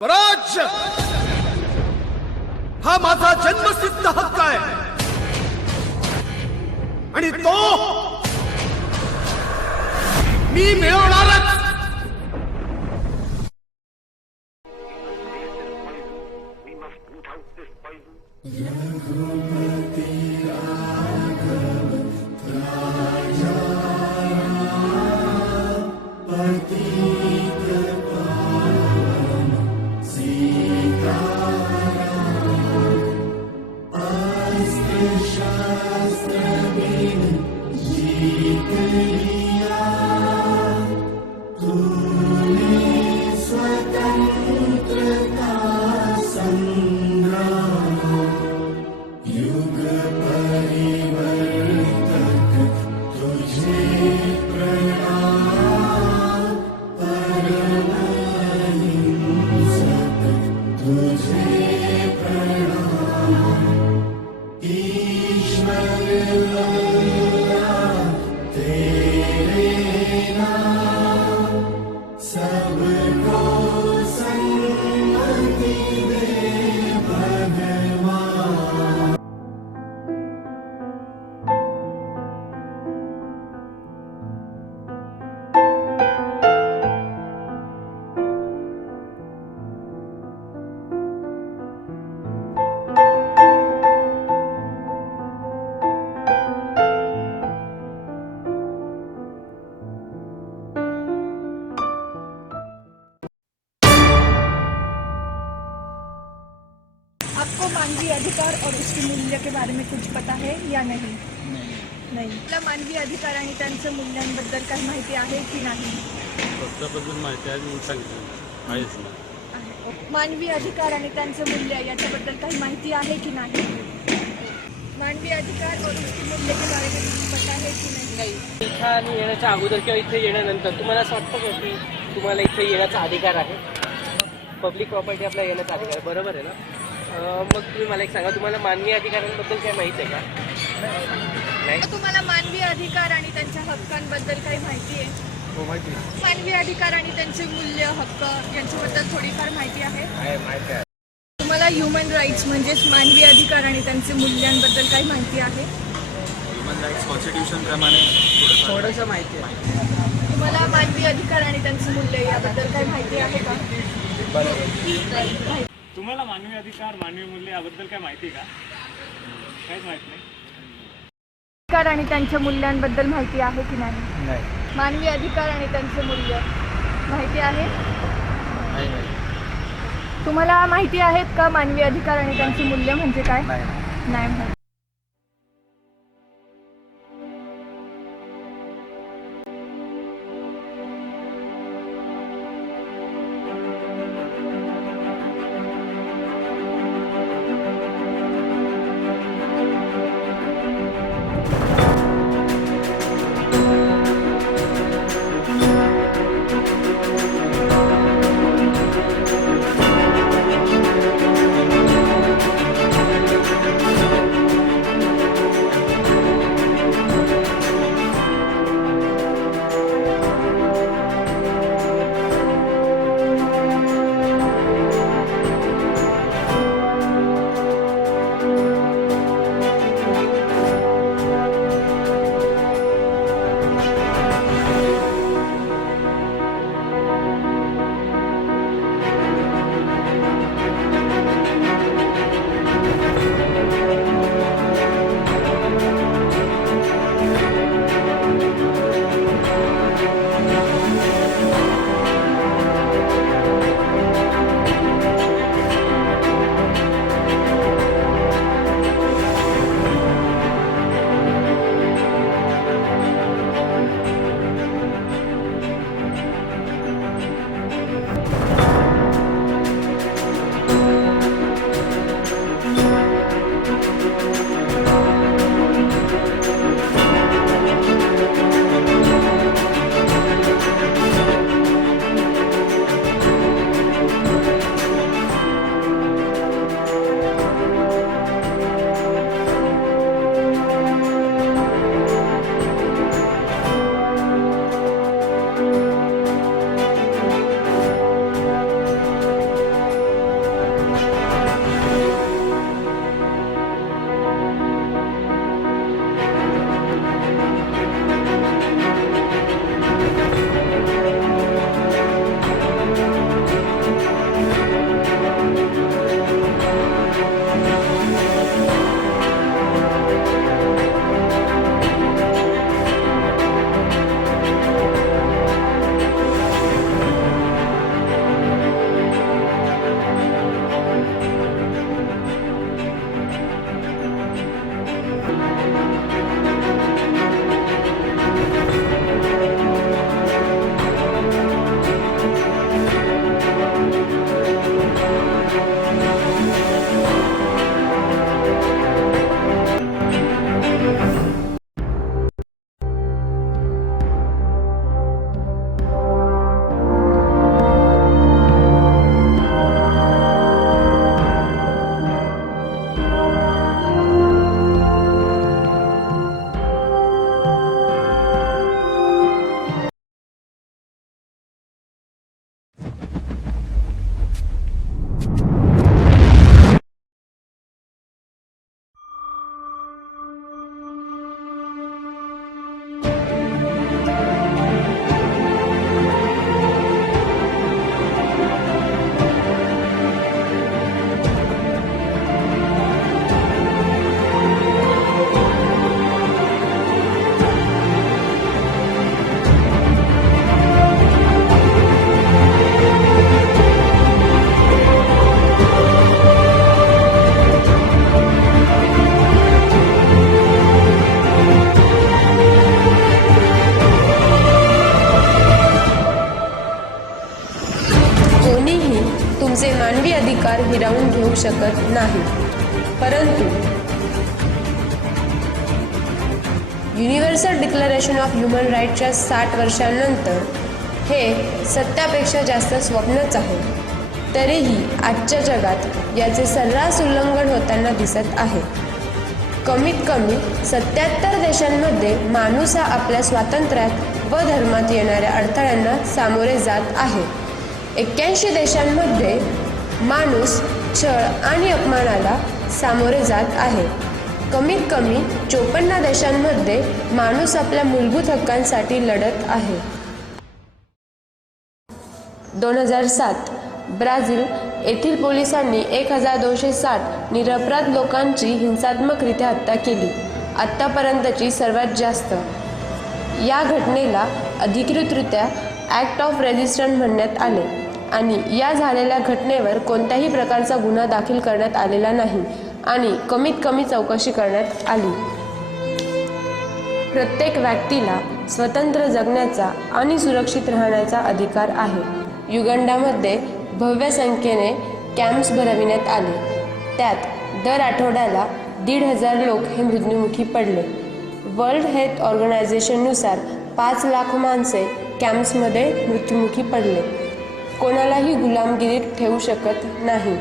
स्वराज्य हा माझा जन्मसिद्ध हक्क आहे आणि तो मी मिळवणारच. आपको मानवीय अधिकार और उसके मूल्य के बारे में कुछ पता है या नहीं? नाही. आपल्या मानवी अधिकार आणि त्यांच्या मूल्यांबद्दल काही माहिती आहे की नाही? त्याबद्दल माहिती आहे म्हणून सांगितलं आहेच ना. मानवी अधिकार आणि त्यांचे मूल्य याच्याबद्दल काही माहिती आहे की नाही? मानवी अधिकार और उसके मूल्य के बारे में कुछ पता है की नाही? इथं येण्याच्या अगोदर किंवा इथे येण्यानंतर तुम्हाला असं वाटतं का की तुम्हाला इथे येण्याचा अधिकार आहे? पब्लिक प्रॉपर्टी आपला येण्याचा अधिकार आहे, बरोबर आहे ना? मग तुम्ही मला एक सांगा, तुम्हाला मानवी अधिकारांबद्दल काय माहिती आहे का? नाही. तुम्हाला मानवी अधिकार आणि त्यांच्या हक्कांबद्दल काही माहिती आहे? हो माहिती आहे. मानवी अधिकार आणि त्यांचे मूल्य हक्क यांच्याबद्दल थोडीफार माहिती आहे? माहिती आहे. तुम्हाला ह्युमन राईट्स म्हणजेच मानवी अधिकार आणि त्यांचे मूल्यांबद्दल काही माहिती आहे? ह्युमन राईट्स कॉन्स्टिट्यूशन प्रमाणे थोडंसं माहिती आहे. तुम्हाला मानवी अधिकार आणि त्यांचे मूल्य याबद्दल काही माहिती आहे का? तुम्हाला मानवी अधिकार मानवी मूल्य याबद्दल काय माहिती आहे का? काहीच माहित नाही. अधिकार आणि त्यांच्या मूल्यांबद्दल माहिती आहे की नाही? मानवी अधिकार आणि त्यांचे मूल्य माहिती आहे? तुम्हाला माहिती आहेत का मानवी अधिकार आणि त्यांचे मूल्य म्हणजे काय? नाही माहिती. तुमचे मानवी अधिकार हिरावून घेऊ शकत नाही. परंतु युनिव्हर्सल डिक्लरेशन ऑफ ह्युमन राईटच्या 60 वर्षांनंतर हे सत्यापेक्षा जास्त स्वप्नच आहे. तरीही आजच्या जगात याचे सर्रास उल्लंघन होताना दिसत आहे. कमीत कमी 77 देशांमध्ये माणूस हा आपल्या स्वातंत्र्यात व धर्मात येणाऱ्या अडथळ्यांना सामोरे जात आहे. 81 देशांमध्ये माणूस छळ आणि अपमानाला सामोरे जात आहे. कमीत कमी 54 देशांमध्ये माणूस आपल्या मूलभूत हक्कांसाठी लढत आहे. 2007 ब्राझील येथील पोलिसांनी 1260 निरपराध लोकांची हिंसात्मकरित्या हत्या केली, आत्तापर्यंतची सर्वात जास्त. या घटनेला अधिकृतरित्या ॲक्ट ऑफ रेझिस्टन्स म्हणण्यात आले आणि या झालेल्या घटनेवर कोणत्याही प्रकारचा गुन्हा दाखल करण्यात आलेला नाही आणि कमीत कमी चौकशी करण्यात आली. प्रत्येक व्यक्तीला स्वतंत्र जगण्याचा आणि सुरक्षित राहण्याचा अधिकार आहे. युगांडामध्ये भव्य संख्येने कॅम्प्स भरविण्यात आले. त्यात दर आठवड्याला 1,500 लोक हे मृत्युमुखी पडले. वर्ल्ड हेल्थ ऑर्गनायझेशननुसार 5 लाख माणसे कॅम्प्समध्ये मृत्युमुखी पडले. कोणालाही गुलामगिरीत ठेवू शकत नाही.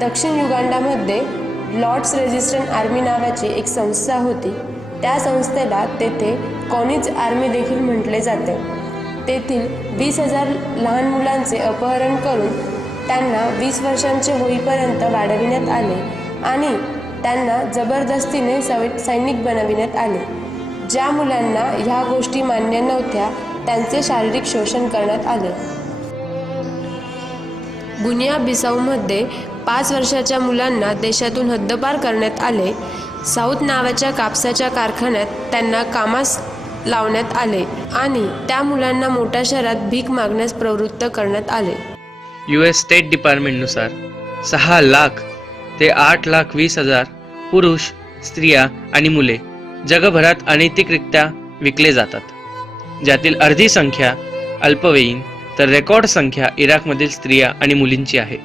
दक्षिण युगांडामध्ये लॉर्ड्स रेझिस्टन्स आर्मी नावाची एक संस्था होती. त्या संस्थेला तेथे कॉनिज आर्मी देखील म्हटले जाते. तेथील 20,000 लहान मुलांचे अपहरण करून त्यांना 20 वर्षांचे होईपर्यंत वाढविण्यात आले आणि त्यांना जबरदस्तीने सैनिक बनविण्यात आले. ज्या मुलांना ह्या गोष्टी मान्य नव्हत्या त्यांचे शारीरिक शोषण करण्यात आले. गुनिया बिसाऊमध्ये 5 वर्षाच्या मुलांना देशातून हद्दपार करण्यात आले. साऊथ नावाच्या कापसाच्या कारखान्यात त्यांना कामास लावण्यात आले आणि त्या मुलांना मोठ्या शहरात भीक मागण्यास प्रवृत्त करण्यात आले. US स्टेट डिपार्टमेंटनुसार 6 लाख ते 8,20,000 पुरुष, स्त्रिया आणि मुले जगभरात अनैतिकरित्या विकले जातात, ज्यातील अर्धी संख्या अल्पवयीन तर रेकॉर्ड संख्या इराकमधील स्त्रिया आणि मुलींची आहे.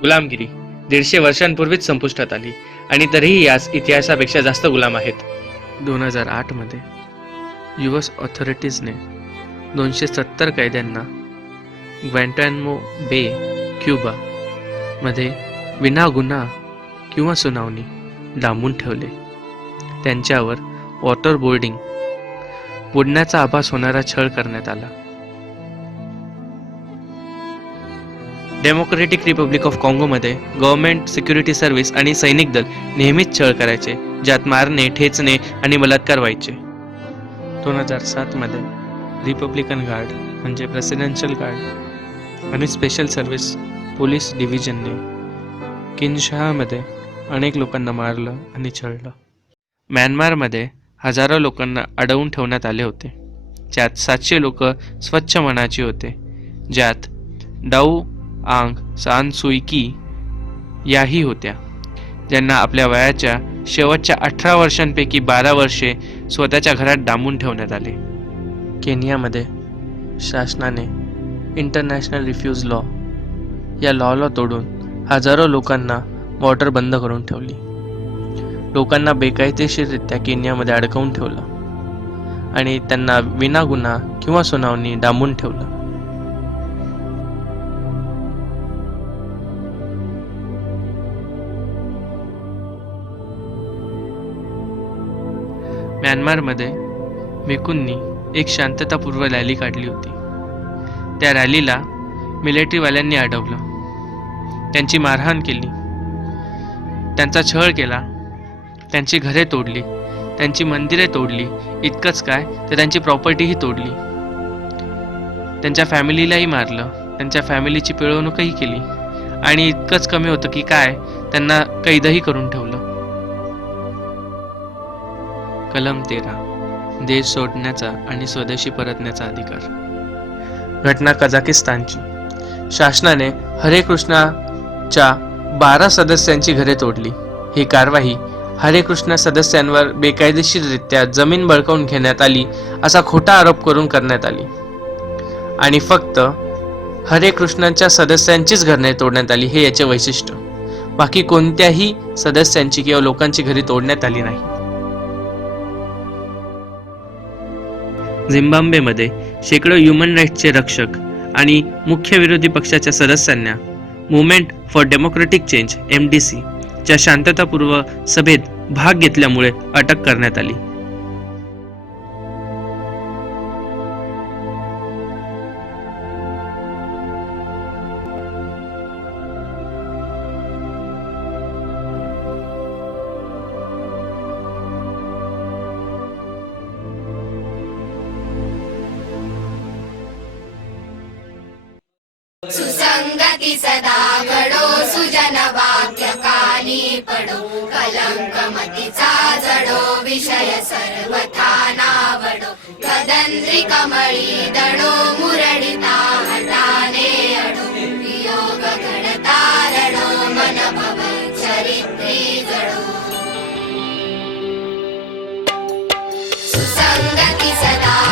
गुलामगिरी 150 वर्षांपूर्वीच संपुष्टात आली आणि तरीही यास इतिहासापेक्षा जास्त गुलाम आहेत. 2008 मध्ये US ऑथॉरिटीजने 270 कैद्यांना ग्वॅन्टानामो बे, क्युबा मध्ये विनागुन्हा किंवा सुनावणी डांबून ठेवले. त्यांच्यावर वॉटर बोर्डिंग, बुडण्याचा आभास होणारा छळ करण्यात आला. डेमोक्रेटिक रिपब्लिक ऑफ काँगोमध्ये गव्हर्नमेंट सिक्युरिटी सर्व्हिस आणि सैनिक दल नेहमीच छळ करायचे, ज्यात मारणे, ठेचणे आणि बलात्कार व्हायचे. 2007 मध्ये रिपब्लिकन गार्ड म्हणजे प्रेसिडेन्शियल गार्ड आणि स्पेशल सर्व्हिस पोलीस डिव्हिजनने किनशाहामध्ये अनेक लोकांना मारलं आणि छळलं. म्यानमारमध्ये हजारो लोकांना अडवून ठेवण्यात आले होते, ज्यात 700 लोक स्वच्छ मनाची होते, ज्यात डाऊ आंग सान सुई की याही होत्या, ज्यांना आपल्या वयाच्या शेवटच्या 18 वर्षांपैकी 12 वर्षे स्वतःच्या घरात डांबून ठेवण्यात आले. केनियामध्ये शासनाने इंटरनॅशनल रिफ्यूज लॉ या लॉला तोडून हजारो लोकांना बॉर्डर बंद करून ठेवली. लोकांना बेकायदेशीररित्या केनियामध्ये अडकवून ठेवलं आणि त्यांना विनागुन्हा किंवा सुनावणी डांबून ठेवलं. म्यानमारमध्ये मेकुंनी एक शांततापूर्व रॅली काढली होती. त्या रॅलीला मिलिटरीवाल्यांनी अडवलं, त्यांची मारहाण केली, त्यांचा छळ केला, त्यांची घरे तोडली, त्यांची मंदिरे तोडली. इतकंच काय तर त्यांची प्रॉपर्टीही तोडली. त्यांच्या फॅमिलीलाही मारलं, त्यांच्या फॅमिलीची पिळवणूकही केली आणि इतकंच कमी होतं की काय त्यांना कैदही करून ठेवलं. कलम 13 देश सोडण्याचा आणि स्वदेशी परतण्याचा अधिकार. घटना कझाकिस्तानची. शासनाने हरे कृष्णाच्या 12 सदस्यांची घरे तोडली. ही कारवाई हरे कृष्णा सदस्यांवर बेकायदेशीररित्या जमीन बळकावून घेण्यात आली असा खोटा आरोप करून करण्यात आली आणि फक्त हरे कृष्णाच्या सदस्यांचीच घरे तोडण्यात आली हे याचे वैशिष्ट्य. बाकी कोणत्याही सदस्यांची किंवा लोकांची घरे तोडण्यात आली नाही. झिम्बाब्वेमध्ये शेकडो ह्युमन राईट्सचे रक्षक आणि मुख्य विरोधी पक्षाच्या सदस्यांना movement for democratic change MDC च्या शांततापूर्व सभेत भाग घेतल्यामुळे अटक करण्यात आली. सुसंगती सदा घडो सुजन वाक्य कानी पडो कलंक मतीचा जडो विषय सर्वथा नावडो कदंद्री कमळी दडो मुरडिता हटाने अडो वियोग घडता रडो मन भव चरित्री जडो सुसंगती सदा